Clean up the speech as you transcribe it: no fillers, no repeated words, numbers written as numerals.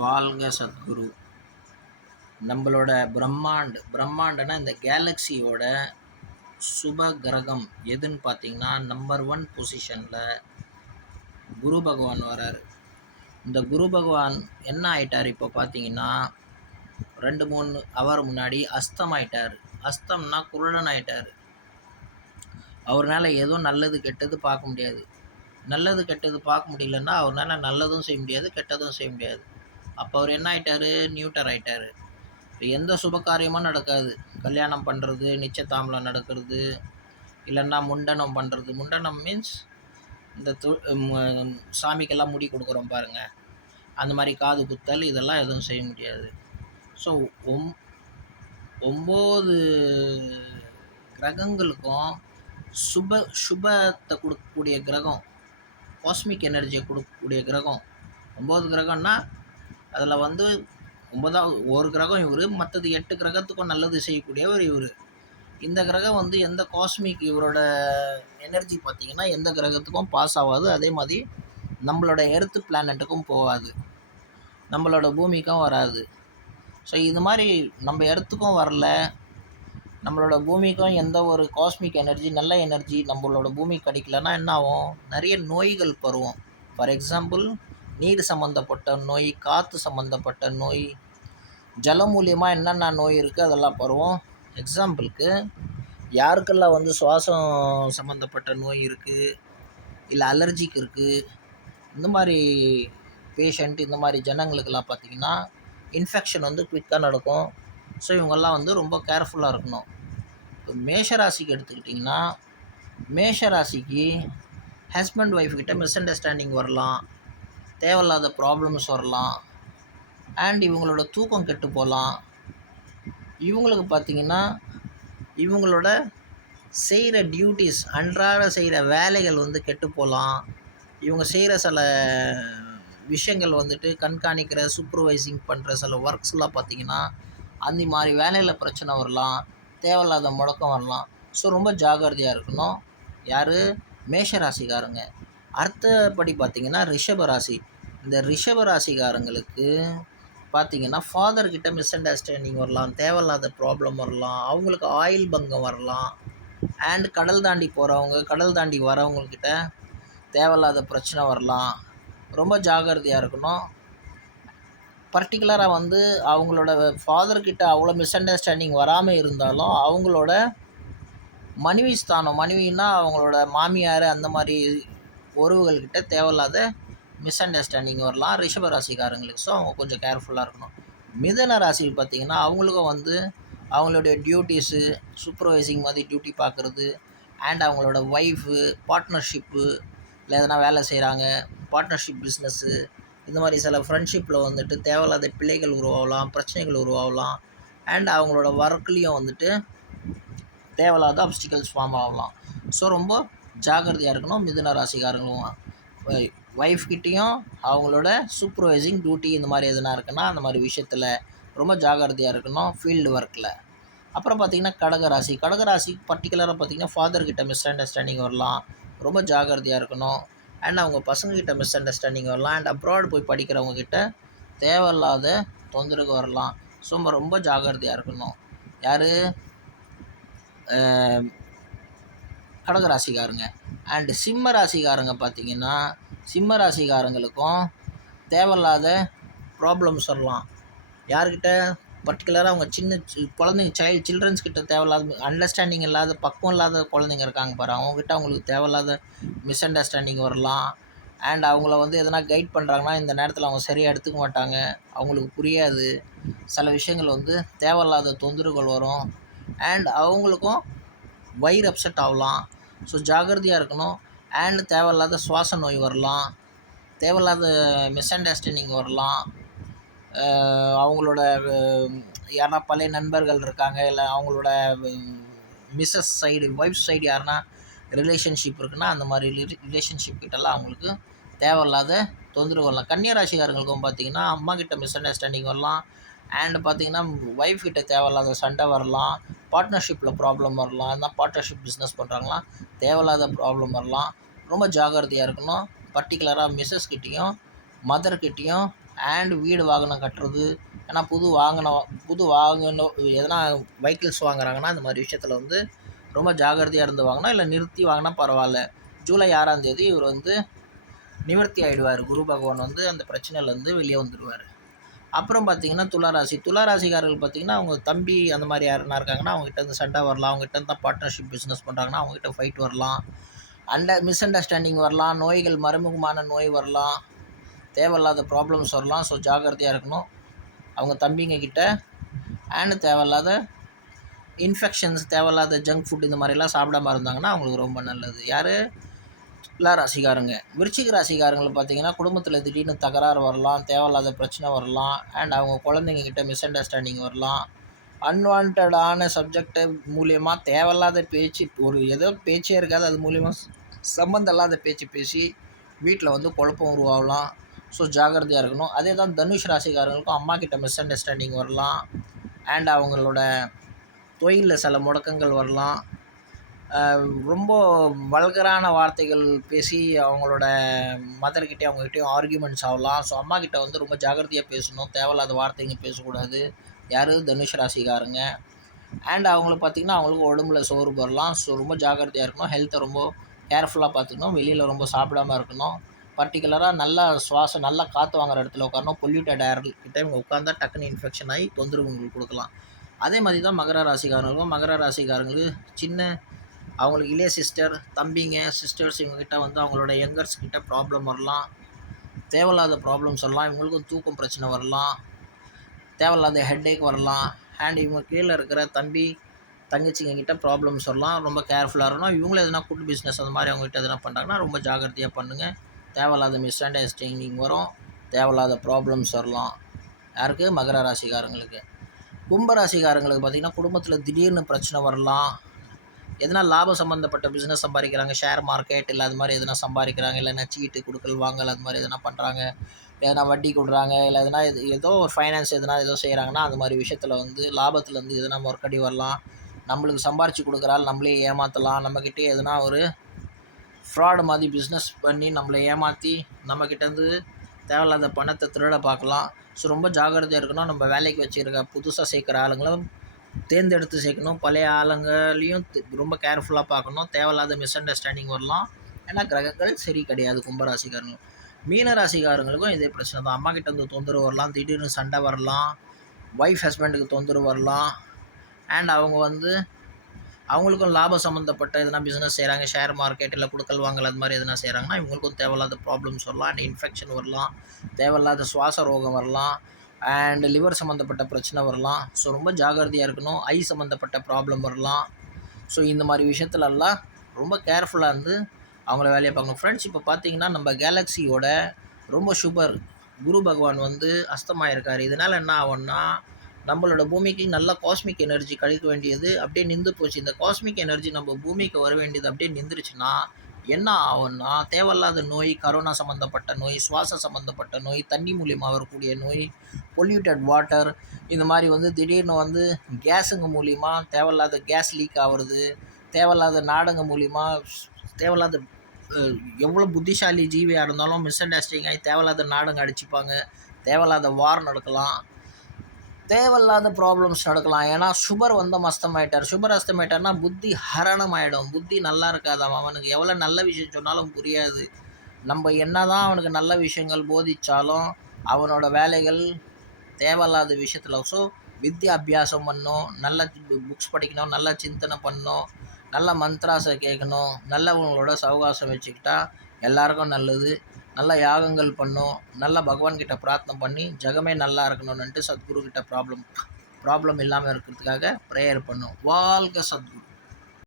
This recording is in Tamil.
வாழ்க சத்குரு. நம்மளோட பிரம்மாண்டனா இந்த கேலக்சியோட சுப கிரகம் எதுன்னு பார்த்தீங்கன்னா நம்பர் 1 பொசிஷனில் குரு பகவான் வராரு. இந்த குரு பகவான் என்ன ஆயிட்டார் இப்போ பார்த்தீங்கன்னா 2-3 ஹவர் முன்னாடி அஸ்தம் ஆயிட்டார். அஸ்தம்னா குருடன் ஆயிட்டார். அவர்னால ஏதோ நல்லது கெட்டது பார்க்க முடியாது. நல்லது கெட்டது பார்க்க முடியலன்னா அவர்னால நல்லதும் செய்ய முடியாது, கெட்டதும் செய்ய முடியாது. அப்போ அவர் என்ன ஆயிட்டார்? நியூட்டர் ஆயிட்டார். எந்த சுப காரியமும் நடக்காது. கல்யாணம் பண்ணுறது, நிச்சயதாம்பலம் நடக்கிறது, இல்லைன்னா முண்டனம் பண்ணுறது. முண்டனம் மீன்ஸ் இந்த சாமிக்கெல்லாம் முடி கொடுக்குறோம் பாருங்கள், அந்த மாதிரி காது குத்தல், இதெல்லாம் எதுவும் செய்ய முடியாது. ஸோ 9 கிரகங்களுக்கும் சுபத்தை கொடுக்கக்கூடிய கிரகம், காஸ்மிக் எனர்ஜியை கொடுக்கக்கூடிய கிரகம் 9 கிரகம்னா அதில் 9வது ஒரு கிரகம் இவர், மற்றது 8 கிரகத்துக்கும் நல்லது செய்யக்கூடியவர் இவர். இந்த கிரகம் எந்த காஸ்மிக் இவரோட எனர்ஜி பார்த்திங்கன்னா எந்த கிரகத்துக்கும் பாஸ் ஆகாது. அதே மாதிரி நம்மளோட எர்த்து பிளானட்டுக்கும் போகாது, நம்மளோட பூமிக்கும் வராது. ஸோ இது மாதிரி நம்ம எர்த்துக்கும் வரல, நம்மளோட பூமிக்கும் எந்த ஒரு காஸ்மிக் எனர்ஜி, நல்ல எனர்ஜி நம்மளோட பூமிக்கு கிடைக்கலன்னா என்ன ஆகும்? நிறைய நோய்கள் பருவோம். ஃபார் எக்ஸாம்பிள் நீர் சம்மந்தப்பட்ட நோய், காற்று சம்மந்தப்பட்ட நோய், ஜலம் மூலியமாக என்னென்ன நோய் இருக்குது அதெல்லாம் பருவோம். எக்ஸாம்பிளுக்கு யாருக்கெல்லாம் சுவாசம் சம்மந்தப்பட்ட நோய் இருக்குது, இல்லை அலர்ஜிக்கு இருக்குது, இந்த மாதிரி பேஷண்ட், இந்த மாதிரி ஜனங்களுக்கெல்லாம் பார்த்திங்கன்னா இன்ஃபெக்ஷன் குவிக்காக நடக்கும். ஸோ இவங்கெல்லாம் ரொம்ப கேர்ஃபுல்லாக இருக்கணும். இப்போ மேஷராசிக்கு எடுத்துக்கிட்டிங்கன்னா, மேஷராசிக்கு ஹஸ்பண்ட் ஒய்ஃப்கிட்ட மிஸ் அண்டர்ஸ்டாண்டிங் வரலாம், தேவையில்லாத ப்ராப்ளம்ஸ் வரலாம், அண்ட் இவங்களோட தூக்கம் கெட்டு போகலாம். இவங்களுக்கு பார்த்திங்கன்னா இவங்களோட செய்கிற டியூட்டிஸ், அன்றாட செய்கிற வேலைகள் கெட்டு போகலாம். இவங்க செய்கிற சில விஷயங்கள் கண்காணிக்கிற, சூப்பர்வைசிங் பண்ணுற சில ஒர்க்ஸ்லாம் பார்த்திங்கன்னா அந்த மாதிரி வேலையில் பிரச்சனை வரலாம், தேவையில்லாத முடக்கம் வரலாம். ஸோ ரொம்ப ஜாகிரதையாக இருக்கணும். யார்? மேஷராசிக்காரங்க. அடுத்தபடி பார்த்திங்கன்னா ரிஷபராசி. இந்த ரிஷபராசிக்காரங்களுக்கு பார்த்திங்கன்னா ஃபாதர்கிட்ட மிஸ் அண்டர்ஸ்டாண்டிங் வரலாம், தேவையில்லாத ப்ராப்ளம் வரலாம், அவங்களுக்கு ஆயில் பங்கம் வரலாம், அண்ட் கடல் தாண்டி போகிறவங்க, கடல் தாண்டி வரவங்கக்கிட்ட தேவையில்லாத பிரச்சனை வரலாம். ரொம்ப ஜாகிரதையாக இருக்கணும். பர்டிகுலராக அவங்களோட ஃபாதர்கிட்ட அவ்வளோ மிஸ் அண்டர்ஸ்டாண்டிங் வராமல் இருந்தாலும் அவங்களோட மனைவி ஸ்தானம், மனைவின்னா அவங்களோட மாமியார், அந்த மாதிரி உறவுகள்கிட்ட தேவையில்லாத மிஸ் அண்டர்ஸ்டாண்டிங் வரலாம் ரிஷபராசிக்காரங்களுக்கு. ஸோ அவங்க கொஞ்சம் கேர்ஃபுல்லாக இருக்கணும். மிதன ராசி பார்த்திங்கன்னா அவங்களுக்கும் அவங்களுடைய டியூட்டிஸு, சூப்பர்வைசிங் மாதிரி டியூட்டி பார்க்குறது, அண்ட் அவங்களோட ஒய்ஃபு, பார்ட்னர்ஷிப்பு, இல்லை எதனா வேலை செய்கிறாங்க, பார்ட்னர்ஷிப் பிஸ்னஸ்ஸு, இந்த மாதிரி சில ஃப்ரெண்ட்ஷிப்பில் தேவையில்லாத பிள்ளைகள் உருவாகலாம், பிரச்சனைகள் உருவாகலாம், அண்ட் அவங்களோட ஒர்க்லேயும் தேவையில்லாத அப்டிகல்ஸ் ஃபார்ம் ஆகலாம். ஸோ ரொம்ப ஜாகிரதையாக இருக்கணும் மிதுன ராசிக்காரங்களும். ஒய்ஃப்கிட்டையும் அவங்களோட சூப்பர்வைசிங் டியூட்டி இந்த மாதிரி எதுனா இருக்குன்னா அந்த மாதிரி விஷயத்தில் ரொம்ப ஜாகிரதையாக இருக்கணும் ஃபீல்டு ஒர்க்கில். அப்புறம் பார்த்திங்கன்னா கடகராசி. கடகராசி பர்டிகுலராக பார்த்திங்கன்னா ஃபாதர்கிட்ட மிஸ் அண்டர்ஸ்டாண்டிங் வரலாம், ரொம்ப ஜாகிரதையாக இருக்கணும். அண்ட் அவங்க பசங்கக்கிட்ட மிஸ் அண்டர்ஸ்டாண்டிங் வரலாம், அண்ட் அப்ராட் போய் படிக்கிறவங்கக்கிட்ட தேவையில்லாத தொந்தரவு வரலாம். ஸோ ரொம்ப ஜாகிரதையாக இருக்கணும். யார்? கடகராசிக்காரங்க. அண்டு சிம்ம ராசிக்காரங்க பார்த்திங்கன்னா சிம்ம ராசிக்காரங்களுக்கும் தேவையில்லாத ப்ராப்ளம்ஸ் வரலாம். யார்கிட்ட? பர்டிகுலராக அவங்க சின்ன குழந்தைங்க, சில்ட்ரன்ஸ்கிட்ட தேவையில்லாத அண்டர்ஸ்டாண்டிங் இல்லாத, பக்குவம் இல்லாத குழந்தைங்க இருக்காங்க பாரு, அவங்கக்கிட்ட அவங்களுக்கு தேவையில்லாத மிஸ் அண்டர்ஸ்டாண்டிங் வரலாம். அண்ட் அவங்கள எதனா கைட் பண்ணுறாங்கன்னா இந்த நேரத்தில் அவங்க சரியாக எடுத்துக்க மாட்டாங்க, அவங்களுக்கு புரியாது. சில விஷயங்கள் தேவையில்லாத தொந்தரவுகள் வரும், அண்ட் அவங்களுக்கும் வயிறு அப்செட் ஆகலாம். ஸோ ஜாகிரதையாக இருக்கணும். அண்ட் தேவையில்லாத சுவாச நோய் வரலாம், தேவையில்லாத மிஸ் அண்டர்ஸ்டாண்டிங் வரலாம். அவங்களோட யாருனா பழைய நண்பர்கள் இருக்காங்க, இல்லை அவங்களோட மிஸ்ஸஸ் சைடு, ஒய்ஃப் சைடு யாருனா ரிலேஷன்ஷிப் இருக்குன்னா அந்த மாதிரி ரிலேஷன்ஷிப் கிட்டலாம் அவங்களுக்கு தேவையில்லாத தொந்தரவு வரலாம். கன்னியாராசிக்காரங்களுக்கும் பார்த்திங்கன்னா அம்மாக்கிட்ட மிஸ் அண்டர்ஸ்டாண்டிங் வரலாம், அண்ட் பார்த்திங்கன்னா ஒய்ஃப் கிட்ட தேவையில்லாத சண்டை வரலாம், பார்ட்னர்ஷிப்பில் ப்ராப்ளம் வரலாம், இல்லைனா பார்ட்னர்ஷிப் பிஸ்னஸ் பண்ணுறாங்களா தேவையில்லாத ப்ராப்ளம் வரலாம். ரொம்ப ஜாகிரதையாக இருக்கணும். பர்டிகுலராக மிஸ்ஸஸ்கிட்டையும், மதர்கிட்டையும், அண்ட் வீடு வாகனம் கட்டுறது. ஏன்னா புது வாகனம் எதனா வெஹிக்கிள்ஸ் வாங்குறாங்கன்னா அந்த மாதிரி விஷயத்தில் வந்து ரொம்ப ஜாக்கிரதையாக இருந்து வாங்கினா, இல்லை நிறுத்தி வாங்கினா பரவாயில்ல. ஜூலை 6ஆம் தேதி இவர் வந்து நிவர்த்தி ஆகிடுவார். குரு பகவான் வந்து அந்த பிரச்சனையிலேருந்து வெளியே வந்துடுவார். அப்புறம் பார்த்தீங்கன்னா துளாராசிக்காரர்கள் பார்த்தீங்கன்னா அவங்க தம்பி அந்த மாதிரி யாருன்னா இருக்காங்கன்னா அவங்ககிட்ட இருந்து சண்டை வரலாம். அவங்ககிட்ட இருந்து தான் பார்ட்னர்ஷிப் பிஸ்னஸ் பண்ணுறாங்கன்னா அவங்ககிட்ட ஃபைட் வரலாம். மிஸ் அண்டர்ஸ்டாண்டிங் வரலாம். நோய்கள், மறைமுகமான நோய் வரலாம். தேவையில்லாத ப்ராப்ளம்ஸ் வரலாம். ஸோ ஜாக்கிரதையாக இருக்கணும் அவங்க தம்பிங்க கிட்ட. அண்ட் தேவையில்லாத இன்ஃபெக்ஷன்ஸ், தேவையில்லாத ஜங்க் ஃபுட் இந்த மாதிரிலாம் சாப்பிடாம இருந்தாங்கன்னா அவங்களுக்கு ரொம்ப நல்லது. யார்? துலா ராசிக்காரங்க. விருச்சிக ராசிக்காரங்களை பார்த்தீங்கன்னா குடும்பத்தில் திடீர்னு தகராறு வரலாம். தேவையில்லாத பிரச்சனை வரலாம். அண்ட் அவங்க குழந்தைங்க கிட்ட மிஸ் அண்டர்ஸ்டாண்டிங் வரலாம். அன்வான்டான சப்ஜெக்டு மூலியமாக தேவையில்லாத பேச்சு, ஏதோ பேச்சே இருக்காது, அது மூலியமாக சம்மந்தம் இல்லாத பேச்சு பேசி வீட்டில் வந்து குழப்பம் உருவாகலாம். ஸோ ஜாக்கிரதையாக இருக்கணும். அதே தான் தனுஷ் ராசிக்காரங்களுக்கும் அம்மா கிட்ட மிஸ் அண்டர்ஸ்டாண்டிங் வரலாம். அண்ட் அவங்களோட தொழிலில் சில முடக்கங்கள் வரலாம். ரொம்ப வல்கரான வார்த்தைகள் பேசி அவங்களோட மதர்கிட்டே அவங்ககிட்டயும் ஆர்கியூமெண்ட்ஸ் ஆகலாம். ஸோ அம்மா கிட்ட வந்து ரொம்ப ஜாக்கிரதையாக பேசணும். தேவையில்லாத வார்த்தைங்க பேசக்கூடாது. யார்? தனுஷ் ராசிக்காரங்க. அண்ட் அவங்களுக்கு பார்த்திங்கன்னா அவங்களுக்கு உடம்புல சோர்வு வரலாம். ஸோ ரொம்ப ஜாக்கிரதையாக இருக்கணும். ஹெல்த்தை ரொம்ப கேர்ஃபுல்லாக பார்த்துக்கணும். வெளியில் ரொம்ப சாப்பிடாமல் இருக்கணும். பர்டிகுலராக நல்லா காற்று வாங்குற இடத்துல உட்காரணும். பொல்யூட்டட் ஏர் கிட்ட இவங்க உட்காந்தா டக்குன்னு இன்ஃபெக்ஷன் ஆகி தொந்தரவு உங்களுக்கு கொடுக்கலாம். அதே மாதிரி தான் மகர ராசிக்காரங்களுக்கு அவங்களுக்கு இளைய சிஸ்டர், தம்பிங்க, சிஸ்டர்ஸ் இவங்ககிட்ட வந்து அவங்களோட யங்கர்ஸ் கிட்ட ப்ராப்ளம் வரலாம். தேவையில்லாத ப்ராப்ளம்ஸ் வரலாம். இவங்களுக்கும் தூக்கம் பிரச்சனை வரலாம். தேவையில்லாத ஹெட்டேக் வரலாம். அண்ட் இவங்க கீழே இருக்கிற தம்பி, தங்கச்சிங்க கிட்ட ப்ராப்ளம்ஸ் வரலாம். ரொம்ப கேர்ஃபுல்லாக இருக்கணும். இவங்களும் எதனா ஃபுட் பிஸ்னஸ் அந்த மாதிரி அவங்ககிட்ட எதனா பண்ணுறாங்கன்னா ரொம்ப ஜாக்கிரதையாக பண்ணுங்கள். தேவையில்லாத மிஸ் அண்டர்ஸ்டாண்டிங் வரும். தேவையில்லாத ப்ராப்ளம்ஸ் வரலாம். யாருக்கு? மகர ராசிக்காரங்களுக்கு. கும்பராசிக்காரங்களுக்கு பார்த்திங்கன்னா குடும்பத்தில் திடீர்னு பிரச்சனை வரலாம். எதனா லாபம் சம்மந்தப்பட்ட பிஸ்னஸ் சம்பாதிக்கிறாங்க, ஷேர் மார்க்கெட் இல்லை அது மாதிரி எதனா சம்பாதிக்கிறாங்க, இல்லைன்னா சீட்டு கொடுக்கல் வாங்கல் அது மாதிரி எதனா பண்ணுறாங்க, எதனா வட்டி கொடுக்குறாங்க, இல்லை எதனா ஏதோ ஒரு ஃபைனான்ஸ் ஏதோ செய்கிறாங்கன்னா அது மாதிரி விஷயத்தில் வந்து லாபத்துலேருந்து எதனா மொறக்கடி வரலாம். நம்மளுக்கு சம்பாரித்து கொடுக்குறாள் நம்மளே ஏமாற்றலாம். நம்மக்கிட்டே எதனா ஒரு ஃப்ராடு மாதிரி பிஸ்னஸ் பண்ணி நம்மளை ஏமாற்றி நம்மக்கிட்டேருந்து தேவையில்லாத பணத்தை திருட பார்க்கலாம். ஸோ ரொம்ப ஜாக்கிரதையாக இருக்கணும். நம்ம வேலைக்கு வச்சுருக்க புதுசாக சேர்க்குற ஆளுங்களும் தேர்ந்தெடுத்து சேர்க்கணும். பழைய ஆளுங்களையும் ரொம்ப கேர்ஃபுல்லாக பார்க்கணும். தேவையில்லாத மிஸ் அண்டர்ஸ்டாண்டிங் வரலாம். ஏன்னா கிரகங்கள் சரி கிடையாது கும்பராசிக்காரங்களும். மீன ராசிக்காரங்களுக்கும் இதே பிரச்சனை தான். அம்மா கிட்ட வந்து தொந்தரவு வரலாம். திடீர்னு சண்டை வரலாம். ஒய்ஃப் ஹஸ்பண்டுக்கு தொந்தரவு வரலாம். அண்ட் அவங்களுக்கும் லாபம் சம்மந்தப்பட்ட எதனா பிஸ்னஸ் செய்கிறாங்க, ஷேர் மார்க்கெட் இல்லை கொடுக்கல் வாங்கல் அது மாதிரி எதனா செய்கிறாங்கன்னா இவங்களுக்கும் தேவையில்லாத ப்ராப்ளம்ஸ் வரலாம். அண்ட் இன்ஃபெக்ஷன் வரலாம். தேவையில்லாத சுவாச ரோகம் வரலாம். அண்ட் லிவர் சம்மந்தப்பட்ட பிரச்சனை வரலாம். ஸோ ரொம்ப ஜாக்கிரதையாக இருக்கணும். ஐ சம்மந்தப்பட்ட ப்ராப்ளம் வரலாம். ஸோ இந்த மாதிரி விஷயத்துலலாம் ரொம்ப கேர்ஃபுல்லாக இருந்து அவங்கள வேலையை பார்க்கணும். ஃப்ரெண்ட்ஸ், இப்போ பார்த்தீங்கன்னா நம்ம கேலக்ஸியோட ரொம்ப குரு பகவான் வந்து அஸ்தமாயிருக்கார். இதனால் என்ன ஆகும்னா நம்மளோட பூமிக்கு நல்ல காஸ்மிக் எனர்ஜி கழிக்க வேண்டியது அப்படியே நின்று போச்சு. இந்த காஸ்மிக் எனர்ஜி நம்ம பூமிக்கு வர வேண்டியது அப்படியே நின்றுச்சுன்னா என்ன ஆகும்னா தேவையில்லாத நோய், கரோனா சம்மந்தப்பட்ட நோய், சுவாச சம்மந்தப்பட்ட நோய், தண்ணி மூலியமாக வரக்கூடிய நோய், பொல்யூட்டட் வாட்டர், இந்த மாதிரி வந்து திடீர்னு வந்து கேஸுங்க மூலிமா தேவையில்லாத கேஸ் லீக் ஆகிறது, தேவையில்லாத நாடங்க மூலிமா தேவையில்லாத எவ்வளோ புத்திசாலி ஜீவியாக இருந்தாலும் மிஸ் அண்டர்ஸ்டாண்டிங் ஆகி தேவையில்லாத நாடகம் அடிச்சுப்பாங்க. தேவையில்லாத வார் நடக்கலாம். தேவையில்லாத ப்ராப்ளம்ஸ் நடக்கலாம். ஏன்னா சுபர் வந்து அஸ்தமாயிட்டார். சுபர் அஸ்தமாயிட்டார்னா புத்தி ஹரணம் ஆகிடும். புத்தி நல்லா இருக்காது. அவனுக்கு எவ்வளோ நல்ல விஷயம் சொன்னாலும் புரியாது. நம்ம என்ன தான் அவனுக்கு நல்ல விஷயங்கள் போதித்தாலும் அவனோட வேலைகள் தேவையில்லாத விஷயத்தில். ஸோ வித்யா அபியாசம் பண்ணணும், நல்ல புக்ஸ் படிக்கணும், நல்ல சிந்தனை பண்ணணும், நல்ல மந்த்ராஸை கேட்கணும், நல்லவங்களோட சவகாசம் வச்சுக்கிட்டா எல்லாருக்கும் நல்லது. நல்ல யாகங்கள் பண்ணும், நல்ல பகவான்கிட்ட பிரார்த்தனை பண்ணி ஜகமே நல்லா இருக்கணும்னுட்டு சத்குரு கிட்ட ப்ராப்ளம் இல்லாமல் இருக்கிறதுக்காக ப்ரேயர் பண்ணும். வாழ்க சத்குரு.